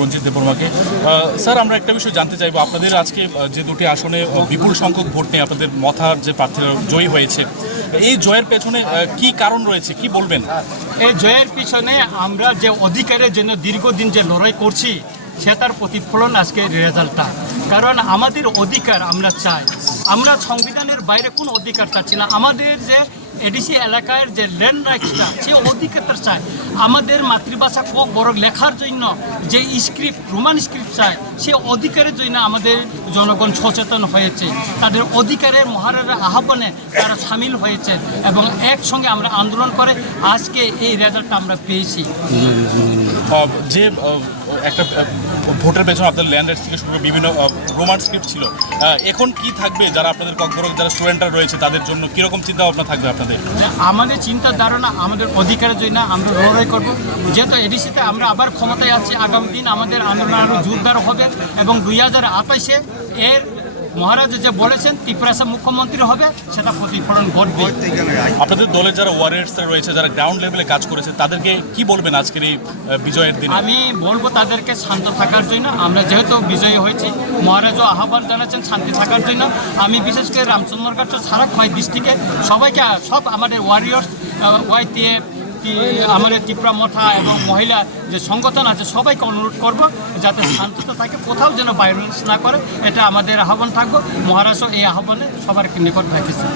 রঞ্জিত দেববর্মাকে। Sir, আমরা একটা বিষয় জানতে চাইবো, আপনাদের আজকে যে দুটি আসনে বিপুল সংখ্যক ভোট নিয়ে আপনাদের মথার যে প্রার্থীরা জয়ী হয়েছে, এই জয়ের পেছনে কি কারণ রয়েছে, কি বলবেন? এই জয়ের পিছনে আমরা যে অধিকারের জন্য দীর্ঘদিন যে লড়াই করছি সেটার প্রতিফলন আজকে রেজাল্টটা। কারণ আমাদের অধিকার আমরা চাই, আমরা সংবিধানের বাইরে কোনো অধিকার চাচ্ছি না। আমাদের যে এডিসি এলাকার যে ল্যান্ড রাইটসটা সে অধিকারটা চাই। আমাদের মাতৃভাষা ক বড় লেখার জন্য যে স্ক্রিপ্ট রোমান স্ক্রিপ্ট চাই, সে অধিকারের জন্য আমাদের জনগণ সচেতন হয়েছে। তাদের অধিকারের মহারাজের আহ্বানে তারা সামিল হয়েছে এবং একসঙ্গে আমরা আন্দোলন করে আজকে এই রেজাল্টটা আমরা পেয়েছি। যে একটা ভোটের পেছনে আপনাদের ল্যান্ড রাইটস থেকে শুরু করে বিভিন্ন রোমান স্ক্রিপ্ট ছিল, এখন কি থাকবে যারা আপনাদের কক্সবাজার যারা স্টুডেন্টরা রয়েছে তাদের জন্য কীরকম চিন্তা ভাবনা থাকবে আপনাদের? আমাদের চিন্তা ধারণা আমাদের অধিকারের জন্য আমরা লড়াই করব। যেহেতু এডিসিতে আমরা আবার ক্ষমতায় আছি, আগামী দিন আমাদের আন্দোলন আরও জোরদার হবে এবং 2028-এ এর মহারাজ যে বলেছেন ত্রিপুরা মুখ্যমন্ত্রী হবে, সেটা প্রতিফলন ঘটবে। আপনাদের দলের যারা ওয়ারিয়ার্সরা রয়েছে, যারা গ্রাউন্ড লেভেলে কাজ করেছে, তাদেরকে কি বলবেন আজকের এই বিজয়ের দিনে? আমি বলবো তাদেরকে শান্ত থাকার জন্য। আমরা যেহেতু বিজয়ী হয়েছি, মহারাজও আহ্বান জানাচ্ছেন শান্তি থাকার জন্য। আমি বিশেষ করে রামচন্দ্রগড় ছাড়া খোয়াই ডিস্ট্রিক্টে সবাইকে, সব আমাদের ওয়ারিয়ার্স ওয়াইটিএফ, আমাদের ত্রিপুরা মথা এবং মহিলা যে সংগঠন আছে সবাইকে অনুরোধ করব যাতে শান্ততা থাকে, কোথাও যেন ভায়োলেন্স না করে, এটা আমাদের আহ্বান থাকবো। মহারাষ্ট্র এই আহ্বানে সবার নিকট রাখেছে।